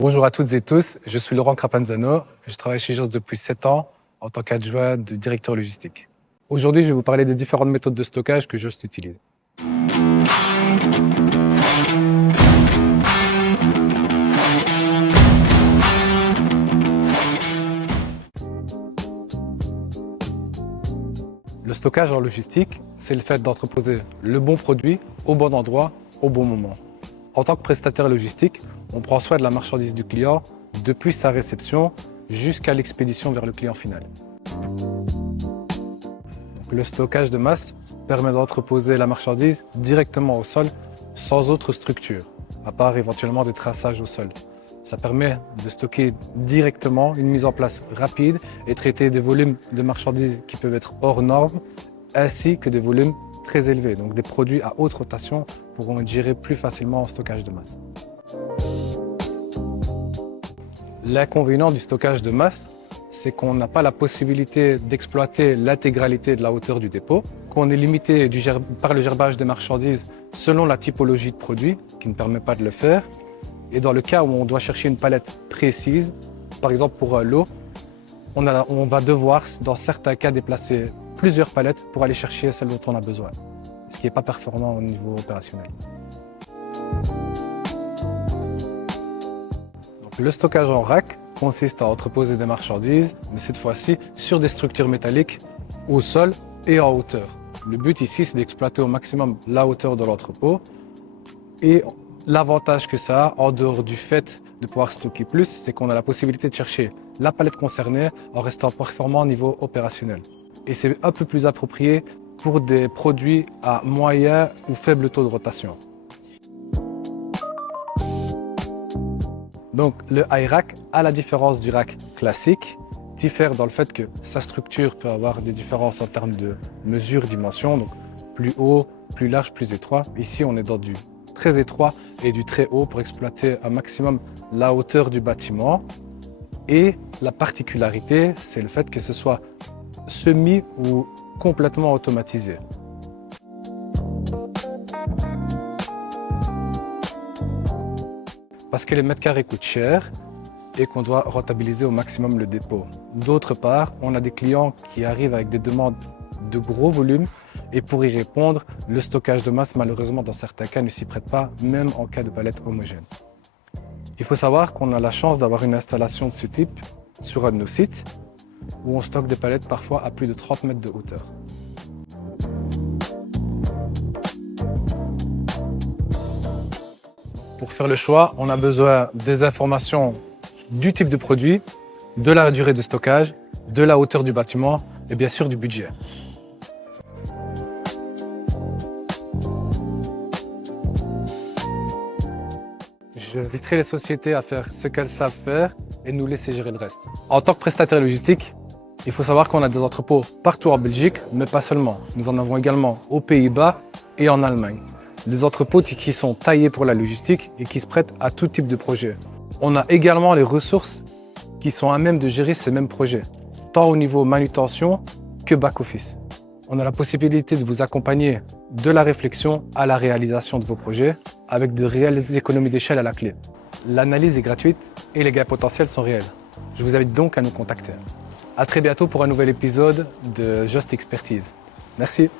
Bonjour à toutes et tous, je suis Laurent Crapanzano, je travaille chez Jost depuis 7 ans en tant qu'adjoint de directeur logistique. Aujourd'hui, je vais vous parler des différentes méthodes de stockage que Jost utilise. Le stockage en logistique, c'est le fait d'entreposer le bon produit au bon endroit, au bon moment. En tant que prestataire logistique, on prend soin de la marchandise du client depuis sa réception jusqu'à l'expédition vers le client final. Donc, le stockage de masse permet d'entreposer la marchandise directement au sol sans autre structure, à part éventuellement des traçages au sol. Ça permet de stocker directement une mise en place rapide et traiter des volumes de marchandises qui peuvent être hors normes, ainsi que des volumes très élevés. Donc des produits à haute rotation pourront être gérés plus facilement en stockage de masse. L'inconvénient du stockage de masse, c'est qu'on n'a pas la possibilité d'exploiter l'intégralité de la hauteur du dépôt, qu'on est limité par le gerbage des marchandises selon la typologie de produit, qui ne permet pas de le faire. Et dans le cas où on doit chercher une palette précise, par exemple pour l'eau, on va devoir, dans certains cas, déplacer plusieurs palettes pour aller chercher celle dont on a besoin, ce qui n'est pas performant au niveau opérationnel. Donc, le stockage en rack consiste à entreposer des marchandises, mais cette fois-ci sur des structures métalliques au sol et en hauteur. Le but ici, c'est d'exploiter au maximum la hauteur de l'entrepôt. Et l'avantage que ça a, en dehors du fait de pouvoir stocker plus, c'est qu'on a la possibilité de chercher la palette concernée en restant performant au niveau opérationnel. Et c'est un peu plus approprié pour des produits à moyen ou faible taux de rotation. Donc le high rack, à la différence du rack classique, diffère dans le fait que sa structure peut avoir des différences en termes de mesure, dimension, donc plus haut, plus large, plus étroit. Ici, on est dans du très étroit et du très haut pour exploiter un maximum la hauteur du bâtiment. Et la particularité, c'est le fait que ce soit semi ou complètement automatisé. Parce que les mètres carrés coûtent cher et qu'on doit rentabiliser au maximum le dépôt. D'autre part, on a des clients qui arrivent avec des demandes de gros volumes et pour y répondre, le stockage de masse, malheureusement, dans certains cas, ne s'y prête pas, même en cas de palette homogène. Il faut savoir qu'on a la chance d'avoir une installation de ce type sur un de nos sites où on stocke des palettes parfois à plus de 30 mètres de hauteur. Pour faire le choix, on a besoin des informations du type de produit, de la durée de stockage, de la hauteur du bâtiment et bien sûr du budget. J'inviterai les sociétés à faire ce qu'elles savent faire et nous laisser gérer le reste. En tant que prestataire logistique, il faut savoir qu'on a des entrepôts partout en Belgique, mais pas seulement. Nous en avons également aux Pays-Bas et en Allemagne. Des entrepôts qui sont taillés pour la logistique et qui se prêtent à tout type de projet. On a également les ressources qui sont à même de gérer ces mêmes projets, tant au niveau manutention que back-office. On a la possibilité de vous accompagner de la réflexion à la réalisation de vos projets avec de réelles économies d'échelle à la clé. L'analyse est gratuite et les gains potentiels sont réels. Je vous invite donc à nous contacter. À très bientôt pour un nouvel épisode de Jost Expertise. Merci.